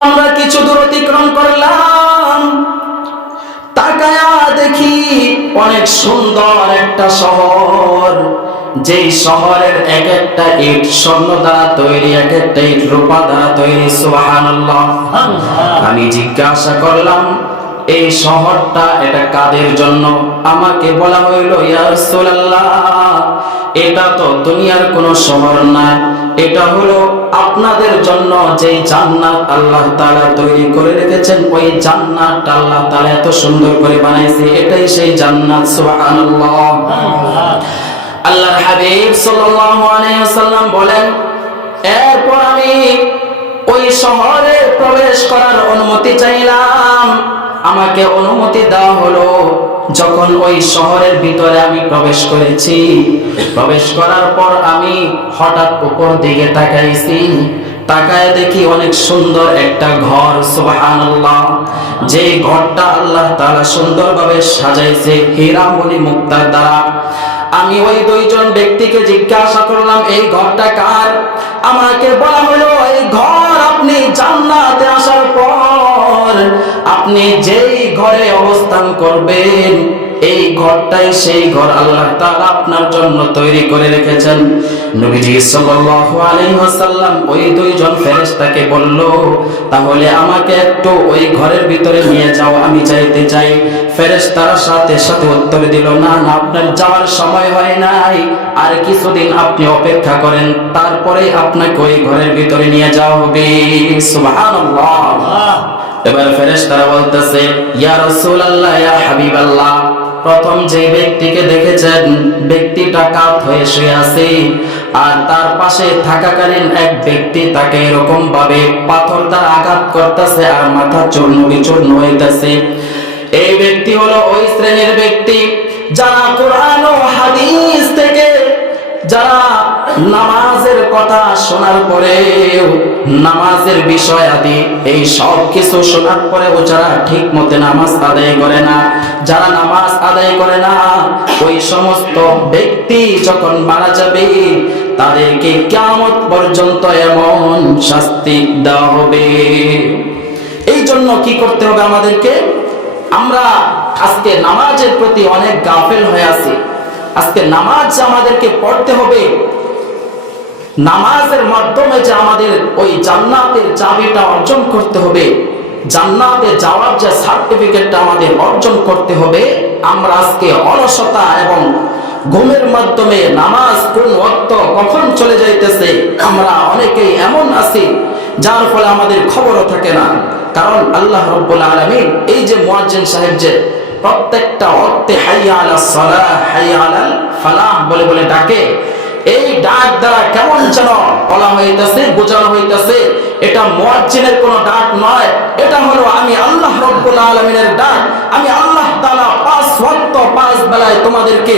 আমরা কিছু দূর অতিক্রম করলাম, তাকায়া দেখি অনেক সুন্দর একটা শহর। যেই শহরের এক একটা ইট স্বর্ণ দ্বারা তৈরি, এক একটা ইট রূপা দ্বারা তৈরি। সুবহানাল্লাহ। আমি জিজ্ঞাসা করলাম, এই শহরটা এটা কাদের জন্য? আমাকে বলা হইল, ইয়া রাসূলুল্লাহ, এটা তো দুনিয়ার কোনো শহর না, এটা হলো আপনাদের জন্য যে জান্নাত আল্লাহ তাআলা তৈরি করে রেখেছেন। ওই জান্নাতটা আল্লাহ তাআলা এত সুন্দর করে বানাইছে, এটাই সেই জান্নাত। সুবহানাল্লাহ। আল্লাহর হাবিব সাল্লাল্লাহু আলাইহি ওয়াসাল্লাম বলেন, এরপর আমি ওই শহরে প্রবেশ করার অনুমতি চাইলাম। আমাকে অনুমতি দেওয়া হলো। যখন ওই শহরের ভিতরে আমি প্রবেশ করেছি, প্রবেশ করার পর আমি হঠাৎ উপর দিকে তাকাইছি। তাকায় দেখি অনেক সুন্দর একটা ঘর। সুবহানাল্লাহ। যে ঘরটা আল্লাহ তাআলা সুন্দরভাবে সাজাইছে হীরা মণি মুক্তার দ্বারা। আমি ওই দুইজন ব্যক্তিকে জিজ্ঞাসা করলাম, এই ঘরটা কার? আমাকে বলা হলো, এই ঘর আপনি জান্নাতে আসার পর আপনি যেই ঘরে অবস্থান করবেন, এই ঘরটাই সেই ঘর আল্লাহ তাআলা আপনার জন্য তৈরি করে রেখেছেন। নবীজি সাল্লাল্লাহু আলাইহি ওয়াসাল্লাম ওই দুইজন ফেরেশতাকে বলল, তাহলে আমাকে একটু ওই ঘরের ভিতরে নিয়ে যাও, আমি যাইতে চাই। ফেরেশতারা সাথে সাথে উত্তর দিল, না না, আপনার যাওয়ার সময় হয় নাই, আর কিছুদিন আপনি অপেক্ষা করেন, তারপরে আপনাকে ওই ঘরের ভিতরে নিয়ে যাওয়া হবে। সুবহানাল্লাহ। এবার ফেরেশতারা বলতেছে, ইয়া রাসূলুল্লাহ, ইয়া হাবিবাল্লাহ, প্রথম যে ব্যক্তিকে দেখেছেন, ব্যক্তিটা কাত হয়ে শুয়ে আছে, আর তার পাশে থাকাকালীন এক ব্যক্তি তাকে এরকম ভাবে পাথর দ্বারা আঘাত করতেছে আর মাথা চূর্ণ বিচূর্ণ হইতেছে। এই ব্যক্তি হলো ওই শ্রেণীর ব্যক্তি যারা কোরআন ও হাদিস থেকে, যারা নামাজের কথা শোনার পরেও, নামাজের বিষয় আদি এই সব কিছু শোনার পরেও যারা ঠিক মতে নামাজ আদায় করে না, যারা নামাজ আদায় করে না, ওই সমস্ত ব্যক্তি যখন মারা যাবে, তাদেরকে কিয়ামত পর্যন্ত এমন শাস্তি দেওয়া হবে। এই জন্য কি করতে হবে আমাদেরকে? আমরা আজকে নামাজের প্রতি অনেক গাফেল হয়ে আছি। আজকে নামাজ আমাদেরকে পড়তে হবে। নামাজের মাধ্যমে যে আমাদের ওই জান্নাতের চাবিটা অর্জন করতে হবে, জান্নাতে যাওয়ার যে সার্টিফিকেটটা আমাদের অর্জন করতে হবে, আমরা আজকে অলসতা এবং ঘুমের মাধ্যমে নামাজ কোন ওয়াক্ত কখন চলে যাইতেছে, আমরা অনেকেই এমন আছি যার ফলে আমাদের খবরও থাকে না। কারণ আল্লাহ রাব্বুল আলামিন এই যে মুয়াজ্জিন সাহেব যে প্রত্যেকটা ওয়াক্তে হাইয়া আলাস সালাহ, হাইয়া আলাল ফালাহ বলে বলে ডাকে, এই ডাক দ্বারা কেমন যেন বলা হইতেছে, বোঝানো হইতেছে, এটা মুয়াজ্জিনের কোনো ডাক নয়, এটা হলো আমি আল্লাহ রাব্বুল আলামিনের ডাক। আমি আল্লাহ তাআলা 5 ওয়াক্ত 5 বেলায় তোমাদেরকে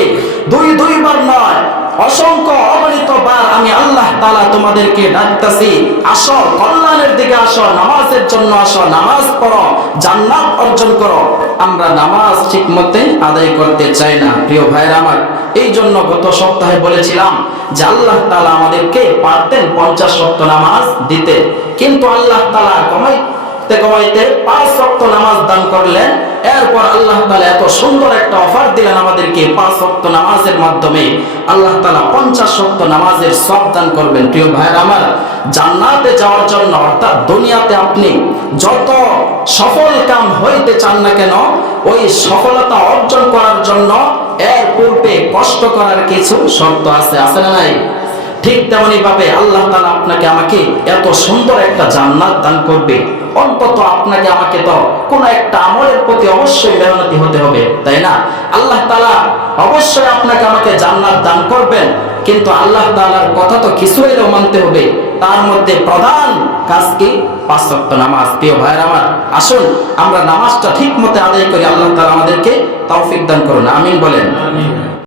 দুইবার নয়, অসংখ্য অগণিত বার আমি আল্লাহ তাআলা তোমাদেরকে ডাকতেছি, আসো কল্যাণের দিকে আসো, নামাজের জন্য আসো, নামাজ পড়ো, জান্নাত অর্জন করো। আমরা নামাজ ঠিকমতে আদায় করতে চাই না। প্রিয় ভাইরা আমার, এই জন্য গত সপ্তাহে বলেছিলাম যে আল্লাহ তাআলা আমাদেরকে পারতেন 50 ওয়াক্ত নামাজ দিতে, কিন্তু আল্লাহ তাআলা কমাইতে 5 ওয়াক্ত নামাজ দান করলেন। এরপর আল্লাহ তাআলা এত সুন্দর একটা অফার দিলেন আমাদেরকে, 5 ওয়াক্ত নামাজের মাধ্যমে আল্লাহ তাআলা 50 ওয়াক্ত নামাজের সওয়াব দান করবেন। প্রিয় ভাইরা আমার, জান্নাতে যাওয়ার জন্য, অর্থাৎ দুনিয়াতে আপনি যত সফল কাম হইতে চান না কেন, ওই সফলতা অর্জন করার জন্য এর পূর্বে কষ্ট করার কিছু শর্ত আছে, আছে না নাই? ঠিক তেমনি ভাবে আল্লাহ তাআলা আপনাকে আমাকে এত সুন্দর একটা জান্নাত দান করবে, অন্তত আপনাকে আমাকে তো কোন একটা আমলের প্রতি অবশ্যই মেহনতি হতে হবে, তাই না? আল্লাহ তাআলা অবশ্যই আপনাকে আমাকে জান্নাত দান করবেন, কিন্তু আল্লাহ তাআলার কথা তো কিছু হলেও মানতে হবে। তার মধ্যে প্রধান কাজ কি? 5 ওয়াক্ত নামাজ। প্রিয় ভাইরা আমার, আসুন আমরা নামাজটা ঠিক মতো আদায় করি। আল্লাহ তাআলা আমাদেরকে তৌফিক দান করুন, আমিন বলেন।